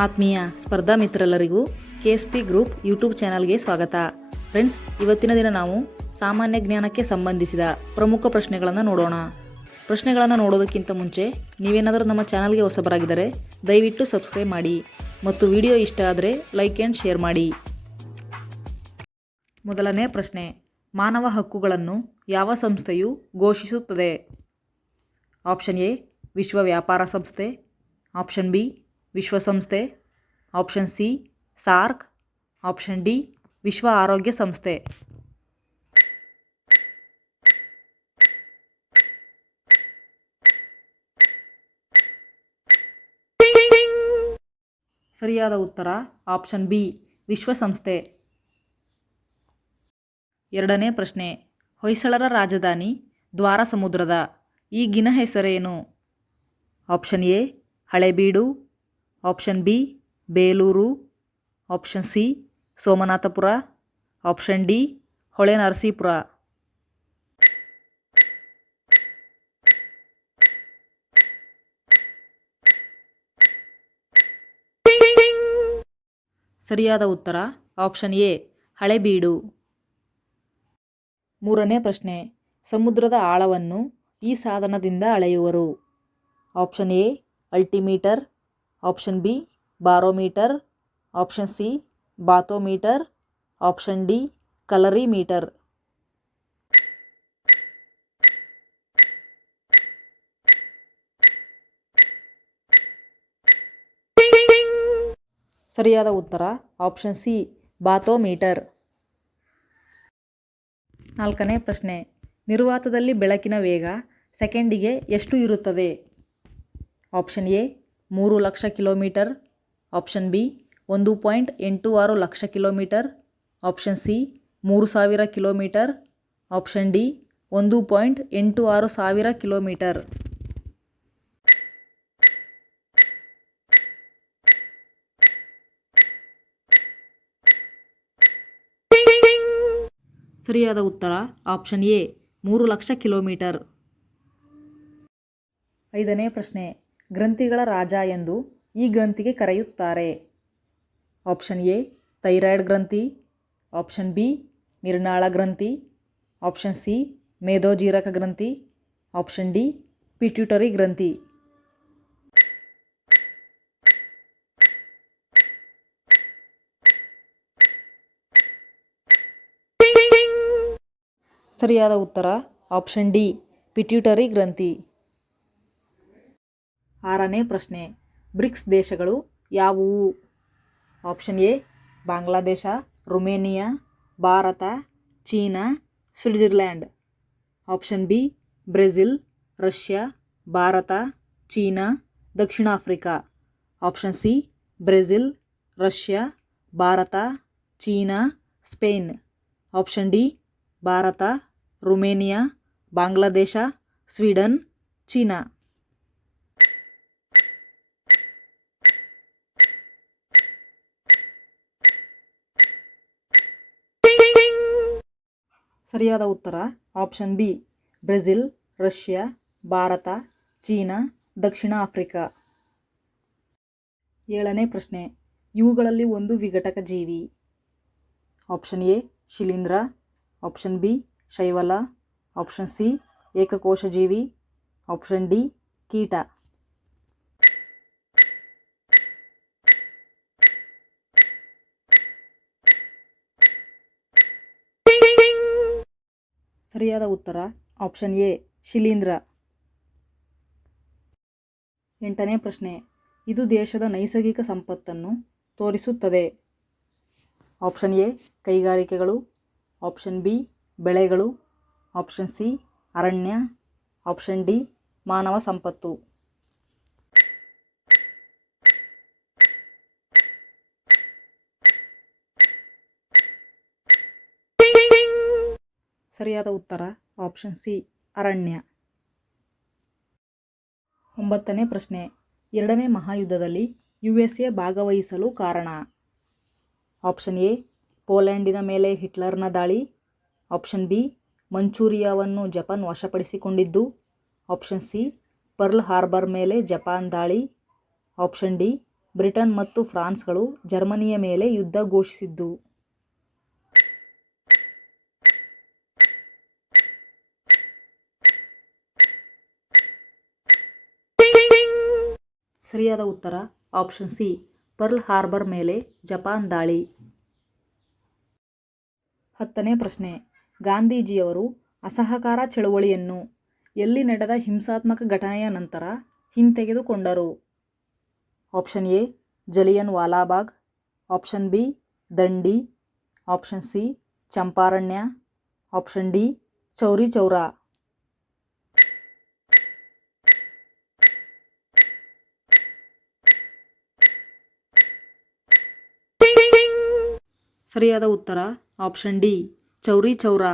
ಆತ್ಮೀಯ ಸ್ಪರ್ಧಾ ಮಿತ್ರರೆಲ್ಲರಿಗೂ KSP group YouTube ಚಾನಲ್ಗೆ ಸ್ವಾಗತ. ಫ್ರೆಂಡ್ಸ್, ಇವತ್ತಿನ ದಿನ ನಾವು ಸಾಮಾನ್ಯ ಜ್ಞಾನಕ್ಕೆ ಸಂಬಂಧಿಸಿದ ಪ್ರಮುಖ ಪ್ರಶ್ನೆಗಳನ್ನು ನೋಡೋಣ. ಪ್ರಶ್ನೆಗಳನ್ನು ನೋಡೋದಕ್ಕಿಂತ ಮುಂಚೆ ನೀವೇನಾದರೂ ನಮ್ಮ ಚಾನಲ್ಗೆ ಹೊಸಬರಾಗಿದ್ದರೆ ದಯವಿಟ್ಟು ಸಬ್ಸ್ಕ್ರೈಬ್ ಮಾಡಿ ಮತ್ತು ವಿಡಿಯೋ ಇಷ್ಟ ಆದರೆ ಲೈಕ್ ಆ್ಯಂಡ್ ಶೇರ್ ಮಾಡಿ. ಮೊದಲನೇ ಪ್ರಶ್ನೆ, ಮಾನವ ಹಕ್ಕುಗಳನ್ನು ಯಾವ ಸಂಸ್ಥೆಯು ಘೋಷಿಸುತ್ತದೆ? ಆಪ್ಷನ್ ಎ ವಿಶ್ವ ವ್ಯಾಪಾರ ಸಂಸ್ಥೆ, ಆಪ್ಷನ್ ಬಿ ವಿಶ್ವಸಂಸ್ಥೆ, option C SAARC, option D ವಿಶ್ವ ಆರೋಗ್ಯ ಸಂಸ್ಥೆ. ಸರಿಯಾದ ಉತ್ತರ ಆಪ್ಷನ್ ಬಿ ವಿಶ್ವಸಂಸ್ಥೆ. ಎರಡನೇ ಪ್ರಶ್ನೆ, ಹೊಯ್ಸಳರ ರಾಜಧಾನಿ ದ್ವಾರಸಮುದ್ರದ ಈಗಿನ ಹೆಸರೇನು? Option A Halebidu, option B Belur, option C Somanathapura, option D Holenarasipura. ಸರಿಯಾದ ಉತ್ತರ ಆಪ್ಷನ್ ಎ ಹಳೇಬೀಡು. ಮೂರನೇ ಪ್ರಶ್ನೆ, ಸಮುದ್ರದ ಆಳವನ್ನು ಈ ಸಾಧನದಿಂದ ಅಳೆಯುವರು? Option A altimeter, option B barometer, option C bathometer, option D colorimeter. ಸರಿಯಾದ ಉತ್ತರ ಆಪ್ಷನ್ ಸಿ ಬಾತೋಮೀಟರ್. ನಾಲ್ಕನೇ ಪ್ರಶ್ನೆ, ನಿರ್ವಾತದಲ್ಲಿ ಬೆಳಕಿನ ವೇಗ ಸೆಕೆಂಡಿಗೆ ಎಷ್ಟು ಇರುತ್ತದೆ? Option A 3,00,000 kilometre, option B 1.86 lakh kilometre, option C 3,000 kilometre, option D 1.86 ಸಾವಿರ ಕಿಲೋಮೀಟರ್. ಸರಿಯಾದ ಉತ್ತರ ಆಪ್ಷನ್ ಎ 3,00,000 ಕಿಲೋಮೀಟರ್. ಐದನೇ ಪ್ರಶ್ನೆ, ಗ್ರಂಥಿಗಳ ರಾಜ ಎಂದು ಈ ಗ್ರಂಥಿಗೆ ಕರೆಯುತ್ತಾರೆ? ಆಪ್ಷನ್ ಎ ಥೈರಾಯ್ಡ್ ಗ್ರಂಥಿ, ಆಪ್ಷನ್ ಬಿ ನಿರ್ನಾಳ ಗ್ರಂಥಿ, ಆಪ್ಷನ್ ಸಿ ಮೇದೋಜೀರಕ ಗ್ರಂಥಿ, ಆಪ್ಷನ್ ಡಿ ಪಿಟ್ಯೂಟರಿ ಗ್ರಂಥಿ. ಸರಿಯಾದ ಉತ್ತರ ಆಪ್ಷನ್ ಡಿ ಪಿಟ್ಯೂಟರಿ ಗ್ರಂಥಿ. ಆರನೇ ಪ್ರಶ್ನೆ, ಬ್ರಿಕ್ಸ್ ದೇಶಗಳು ಯಾವುವು? Option A Bangladesh, Romania, Bharat, China, Switzerland, option B Brazil, Russia, Bharat, China, ದಕ್ಷಿಣ Africa, option C Brazil, Russia, Bharat, China, Spain, option D Bharat, Romania, Bangladesh, Sweden, China. ಸರಿಯಾದ ಉತ್ತರ option B Brazil, Russia, Bharat, China, ದಕ್ಷಿಣ Africa. ಏಳನೇ ಪ್ರಶ್ನೆ, ಇವುಗಳಲ್ಲಿ ಒಂದು ವಿಘಟಕ ಜೀವಿ? ಆಪ್ಷನ್ ಎ ಶಿಲೀಂಧ್ರ, ಆಪ್ಷನ್ ಬಿ ಶೈವಲ, ಆಪ್ಷನ್ ಸಿ ಏಕಕೋಶ ಜೀವಿ, ಆಪ್ಷನ್ ಡಿ ಕೀಟ. ಸರಿಯಾದ ಉತ್ತರ ಆಪ್ಷನ್ ಎ ಶಿಲೀಂಧ್ರ. ಎಂಟನೇ ಪ್ರಶ್ನೆ, ಇದು ದೇಶದ ನೈಸರ್ಗಿಕ ಸಂಪತ್ತನ್ನು ತೋರಿಸುತ್ತದೆ? ಆಪ್ಷನ್ ಎ ಕೈಗಾರಿಕೆಗಳು, ಆಪ್ಷನ್ ಬಿ ಬೆಳೆಗಳು, ಆಪ್ಷನ್ ಸಿ ಅರಣ್ಯ, ಆಪ್ಷನ್ ಡಿ ಮಾನವ ಸಂಪತ್ತು. ಸರಿಯಾದ ಉತ್ತರ ಆಪ್ಷನ್ ಸಿ ಅರಣ್ಯ. ಒಂಬತ್ತನೇ ಪ್ರಶ್ನೆ, ಎರಡನೇ ಮಹಾಯುದ್ಧದಲ್ಲಿ USA ಭಾಗವಹಿಸಲು ಕಾರಣ? ಆಪ್ಷನ್ ಎ ಪೋಲೆಂಡಿನ ಮೇಲೆ ಹಿಟ್ಲರ್ನ ದಾಳಿ, ಆಪ್ಷನ್ ಬಿ ಮಂಚೂರಿಯಾವನ್ನು ಜಪಾನ್ ವಶಪಡಿಸಿಕೊಂಡಿದ್ದು, ಆಪ್ಷನ್ ಸಿ ಪರ್ಲ್ ಹಾರ್ಬರ್ ಮೇಲೆ ಜಪಾನ್ ದಾಳಿ, ಆಪ್ಷನ್ ಡಿ ಬ್ರಿಟನ್ ಮತ್ತು ಫ್ರಾನ್ಸ್ಗಳು ಜರ್ಮನಿಯ ಮೇಲೆ ಯುದ್ಧ ಘೋಷಿಸಿದ್ದು? ಸರಿಯಾದ ಉತ್ತರ ಆಪ್ಷನ್ ಸಿ, ಪರ್ಲ್ ಹಾರ್ಬರ್ ಮೇಲೆ ಜಪಾನ್ ದಾಳಿ. 10ನೇ ಪ್ರಶ್ನೆ, ಗಾಂಧೀಜಿಯವರು ಅಸಹಕಾರ ಚಳವಳಿಯನ್ನು ಎಲ್ಲಿ ನಡೆದ ಹಿಂಸಾತ್ಮಕ ಘಟನೆಯ ನಂತರ ಹಿಂತೆಗೆದುಕೊಂಡರು? Option A, Jallian Walabagh, option B, Dandi, option C, Champaranya, option D, Chauri Chaura. ಸರಿಯಾದ ಉತ್ತರ ಆಪ್ಷನ್ ಡಿ, ಚೌರಿ ಚೌರಾ.